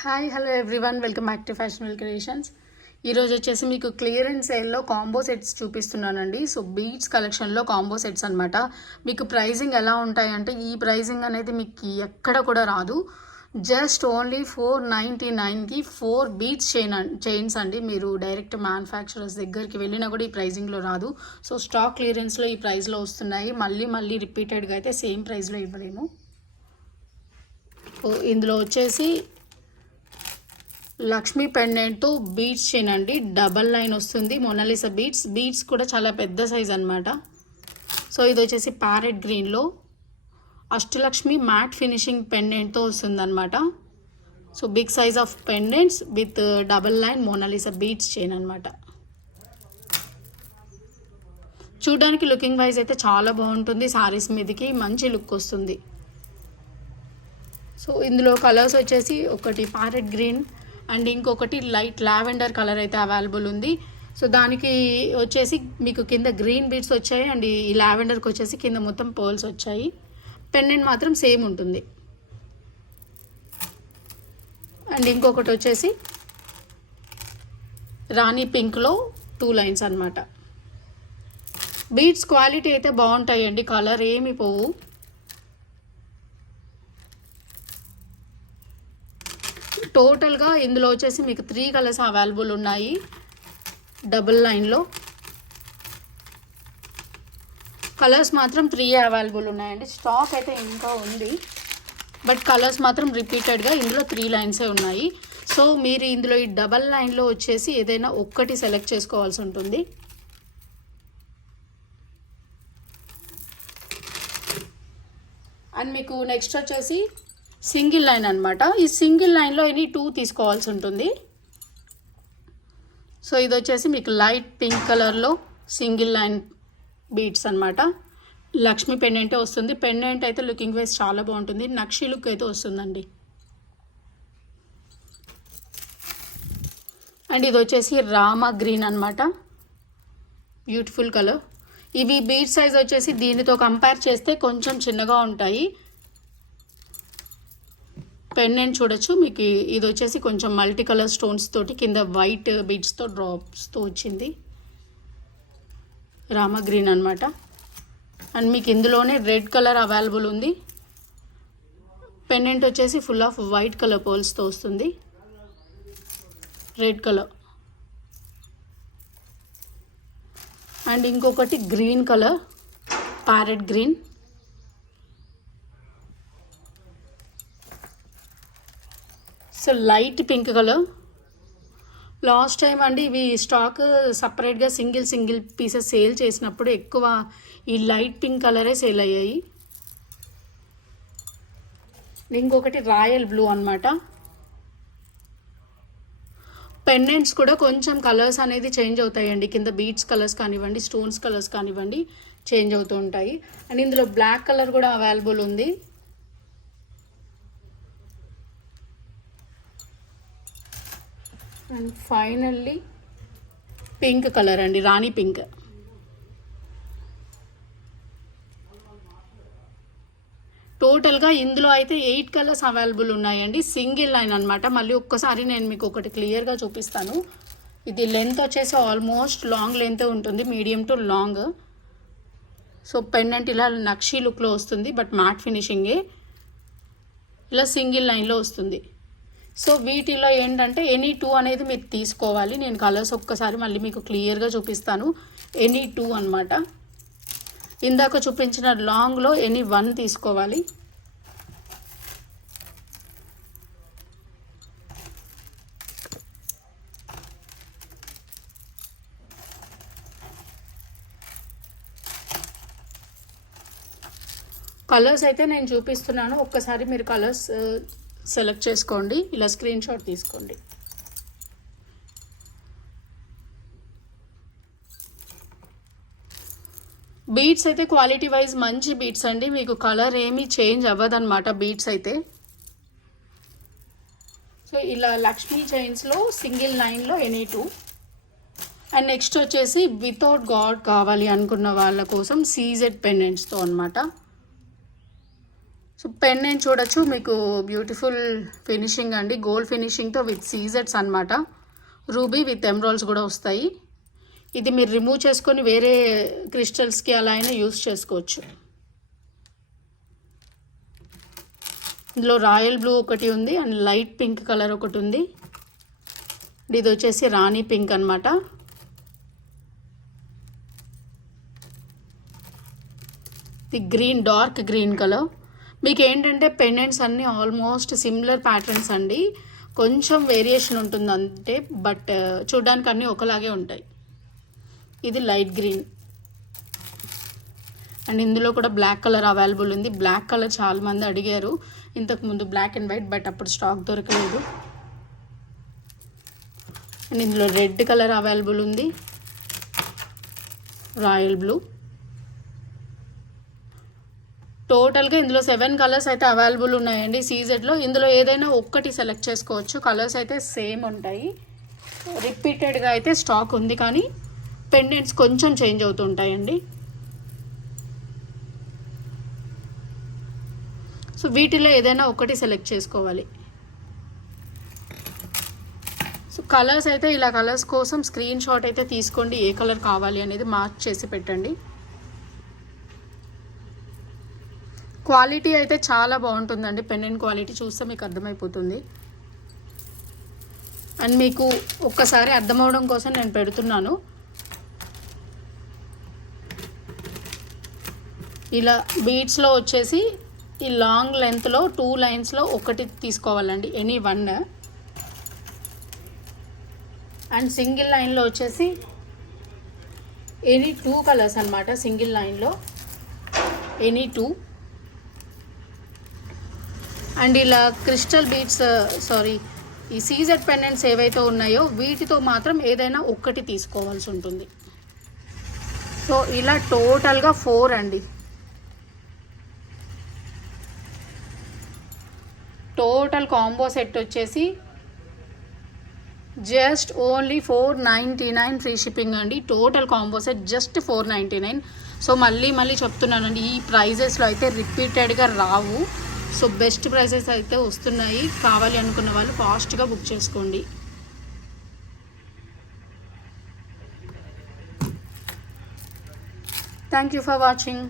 Hi hello everyone, welcome back to fashionable creations. ఈరోజు వచ్చేసి మీకు క్లియరెన్స్ సేల్లో కాంబో సెట్స్ చూపిస్తున్నానండి. సో బీడ్స్ కలెక్షన్లో కాంబో సెట్స్ అనమాట. మీకు ప్రైజింగ్ ఎలా ఉంటాయంటే ఈ ప్రైజింగ్ అనేది మీకు ఎక్కడ కూడా రాదు. జస్ట్ ఓన్లీ 499కి 4 బీడ్స్ చైన్స్ అండి. మీరు డైరెక్ట్ మ్యానుఫ్యాక్చరర్స్ దగ్గరికి వెళ్ళినా కూడా ఈ ప్రైజింగ్లో రాదు. సో స్టాక్ క్లియరెన్స్లో ఈ ప్రైస్లో వస్తున్నాయి. మళ్ళీ రిపీటెడ్గా అయితే సేమ్ ప్రైస్లో ఇవ్వలేము. ఇందులో వచ్చేసి లక్ష్మీ పెండెంట్తో బీడ్స్ చైన్ అండి. డబల్ లైన్ వస్తుంది. మొనాలిసా బీడ్స్ కూడా చాలా పెద్ద సైజ్ అనమాట. సో ఇది వచ్చేసి ప్యారెట్ గ్రీన్లో అష్టలక్ష్మి మ్యాట్ ఫినిషింగ్ పెండెంట్తో వస్తుంది అనమాట. So big size of pendants with double line Monalisa beads chain అనమాట. చూడడానికి లుకింగ్ వైజ్ అయితే చాలా బాగుంటుంది. శారీస్ మీదకి మంచి లుక్ వస్తుంది. సో ఇందులో కలర్స్ వచ్చేసి ఒకటి ప్యారెట్ గ్రీన్ అండ్ ఇంకొకటి లైట్ లావెండర్ కలర్ అయితే అవైలబుల్ ఉంది. సో దానికి వచ్చేసి మీకు కింద గ్రీన్ బీడ్స్ వచ్చాయి అండ్ ఈ లావెండర్కి వచ్చేసి కింద మొత్తం పర్ల్స్ వచ్చాయి. పెండెంట్ మాత్రం సేమ్ ఉంటుంది. అండ్ ఇంకొకటి వచ్చేసి రాణి పింక్లో 2 లైన్స్ అనమాట. బీడ్స్ క్వాలిటీ అయితే బాగుంటాయండి, కలర్ ఏమి పోవు. టోటల్గా ఇందులో వచ్చేసి మీకు 3 కలర్స్ అవైలబుల్ ఉన్నాయి. డబుల్ లైన్లో కలర్స్ మాత్రం 3 అవైలబుల్ ఉన్నాయండి. స్టాక్ అయితే ఇంకా ఉంది, బట్ కలర్స్ మాత్రం రిపీటెడ్గా ఇందులో 3 లైన్సే ఉన్నాయి. సో మీరు ఇందులో ఈ డబల్ లైన్లో వచ్చేసి ఏదైనా ఒక్కటి సెలెక్ట్ చేసుకోవాల్సి ఉంటుంది. అండ్ మీకు నెక్స్ట్ వచ్చేసి సింగిల్ లైన్ అనమాట. ఈ సింగిల్ లైన్లో ఎనీ 2 తీసుకోవాల్సి ఉంటుంది. సో ఇది వచ్చేసి మీకు లైట్ పింక్ కలర్లో సింగిల్ లైన్ బీడ్స్ అనమాట. లక్ష్మీ పెండెంటే వస్తుంది. పెండెంట్ అయితే లుకింగ్ వైజ్ చాలా బాగుంటుంది. నక్షి లుక్ అయితే వస్తుందండి. అండ్ ఇది వచ్చేసి రామా గ్రీన్ అనమాట. Beautiful colour. ఇవి బీడ్ సైజ్ వచ్చేసి దీనితో కంపేర్ చేస్తే కొంచెం చిన్నగా ఉంటాయి. పెండెంట్ చూడొచ్చు. మీకు ఇది వచ్చేసి కొంచెం మల్టీ కలర్ స్టోన్స్ తోటి కింద వైట్ బీడ్స్తో డ్రాప్స్తో వచ్చింది. రామా గ్రీన్ అనమాట. అండ్ మీకు ఇందులోనే రెడ్ కలర్ అవైలబుల్ ఉంది. పెండెంట్ వచ్చేసి ఫుల్ ఆఫ్ వైట్ కలర్ పర్ల్స్తో వస్తుంది. రెడ్ కలర్ అండ్ ఇంకొకటి green colour parrot green. So light pink colour. Last time అండి ఇవి స్టాక్ సపరేట్గా సింగిల్ పీసెస్ సేల్ చేసినప్పుడు ఎక్కువ ఈ లైట్ పింక్ కలరే సేల్ అయ్యాయి. ఇంకొకటి రాయల్ బ్లూ అనమాట. పెండెంట్స్ కూడా కొంచెం కలర్స్ అనేది చేంజ్ అవుతాయండి. కింద బీడ్స్ కలర్స్ కానివ్వండి, స్టోన్స్ కలర్స్ కానివ్వండి చేంజ్ అవుతూ ఉంటాయి. అండ్ ఇందులో బ్లాక్ కలర్ కూడా అవైలబుల్ ఉంది. అండ్ ఫైనల్లీ పింక్ కలర్ అండి, రాణి పింక్. టోటల్గా ఇందులో అయితే 8 కలర్స్ అవైలబుల్ ఉన్నాయండి. సింగిల్ లైన్ అనమాట. మళ్ళీ ఒక్కసారి నేను మీకు ఒకటి క్లియర్గా చూపిస్తాను. ఇది లెంత్ వచ్చేసి ఆల్మోస్ట్ లాంగ్ లెంత్ ఉంటుంది, medium to long. So pendant ఇలా నక్షి లుక్లో వస్తుంది, బట్ మ్యాట్ ఫినిషింగే. ఇలా సింగిల్ లైన్లో వస్తుంది. సో వీటిలో ఏంటంటే ఎనీ 2 అనేది మీరు తీసుకోవాలి. నేను కలర్స్ ఒక్కసారి మళ్ళీ మీకు క్లియర్గా చూపిస్తాను. ఎనీ 2 అనమాట. ఇందాక చూపించిన లాంగ్లో ఎనీ 1 తీసుకోవాలి. కలర్స్ అయితే నేను చూపిస్తున్నాను. ఒక్కసారి మీరు కలర్స్ సెలెక్ట్ చేసుకోండి. ఇలా స్క్రీన్ షాట్ తీసుకోండి. బీడ్స్ అయితే క్వాలిటీ వైజ్ మంచి బీడ్స్ అండి. మీకు కలర్ ఏమీ చేంజ్ అవ్వదన్నమాట బీడ్స్ అయితే. సో ఇలా లక్ష్మీ చైన్స్లో సింగిల్ లైన్లో ఎనీ 2. అండ్ నెక్స్ట్ వచ్చేసి వితౌట్ గాడ్ కావాలి అనుకున్న వాళ్ళ కోసం సీజెడ్ పెండెంట్స్తో అనమాట. సో పెన్ నేను చూడొచ్చు, మీకు బ్యూటిఫుల్ ఫినిషింగ్ అండి, గోల్డ్ ఫినిషింగ్తో విత్ సీజెట్స్ అనమాట. రూబీ విత్ ఎమరాల్డ్స్ కూడా వస్తాయి. ఇది మీరు రిమూవ్ చేసుకొని వేరే క్రిస్టల్స్కి అలా అయినా యూస్ చేసుకోవచ్చు. ఇందులో రాయల్ బ్లూ ఒకటి ఉంది అండ్ లైట్ పింక్ కలర్ ఒకటి ఉంది. ఇది వచ్చేసి రాణి పింక్ అనమాట. ఇది గ్రీన్, డార్క్ గ్రీన్ కలర్. మీకు ఏంటంటే పెండెంట్స్ అన్నీ ఆల్మోస్ట్ సిమిలర్ ప్యాటర్న్స్ అండి, కొంచెం వేరియేషన్ ఉంటుంది అంతే, బట్ చూడడానికి అన్నీ ఒకలాగే ఉంటాయి. ఇది లైట్ గ్రీన్ అండ్ ఇందులో కూడా బ్లాక్ కలర్ అవైలబుల్ ఉంది. బ్లాక్ కలర్ చాలామంది అడిగారు ఇంతకుముందు, బ్లాక్ అండ్ వైట్, బట్ అప్పుడు స్టాక్ దొరకలేదు. అండ్ ఇందులో రెడ్ కలర్ అవైలబుల్ ఉంది, రాయల్ బ్లూ. టోటల్గా ఇందులో 7 కలర్స్ అయితే అవైలబుల్ ఉన్నాయండి సీజెడ్లో. ఇందులో ఏదైనా ఒక్కటి సెలెక్ట్ చేసుకోవచ్చు. కలర్స్ అయితే సేమ్ ఉంటాయి. రిపీటెడ్గా అయితే స్టాక్ ఉంది, కానీ పెండెంట్స్ కొంచెం చేంజ్ అవుతుంటాయండి. సో వీటిలో ఏదైనా ఒకటి సెలెక్ట్ చేసుకోవాలి. సో కలర్స్ అయితే ఇలా, కలర్స్ కోసం స్క్రీన్ షాట్ అయితే తీసుకోండి, ఏ కలర్ కావాలి అనేది మార్క్ చేసి పెట్టండి. క్వాలిటీ అయితే చాలా బాగుంటుందండి, పెండెంట్ క్వాలిటీ చూస్తే మీకు అర్థమైపోతుంది. అండ్ మీకు ఒక్కసారి అర్థమవడం కోసం నేను పెడుతున్నాను. ఇలా బీడ్స్లో వచ్చేసి ఈ లాంగ్ లెంత్లో 2 లైన్స్లో ఒకటి తీసుకోవాలండి, ఎనీ 1. అండ్ సింగిల్ లైన్లో వచ్చేసి ఎనీ 2 కలర్స్ అనమాట. సింగిల్ లైన్లో ఎనీ 2. అండ్ ఇలా క్రిస్టల్ బీడ్స్, ఈ సీజెడ్ పెండెంట్స్ ఏవైతే ఉన్నాయో వీటితో మాత్రం ఏదైనా ఒక్కటి తీసుకోవాల్సి ఉంటుంది. సో ఇలా టోటల్గా 4 అండి. టోటల్ కాంబో సెట్ వచ్చేసి జస్ట్ ఓన్లీ 499 ఫ్రీ షిప్పింగ్ అండి. Total combo set just 499. So మళ్ళీ చెప్తున్నానండి, ఈ ప్రైజెస్లో అయితే రిపీటెడ్గా రావు. సో బెస్ట్ ప్రైజెస్ అయితే వస్తున్నాయి. కావాలి అనుకున్న వాళ్ళు ఫాస్ట్గా బుక్ చేసుకోండి. Thank you for watching.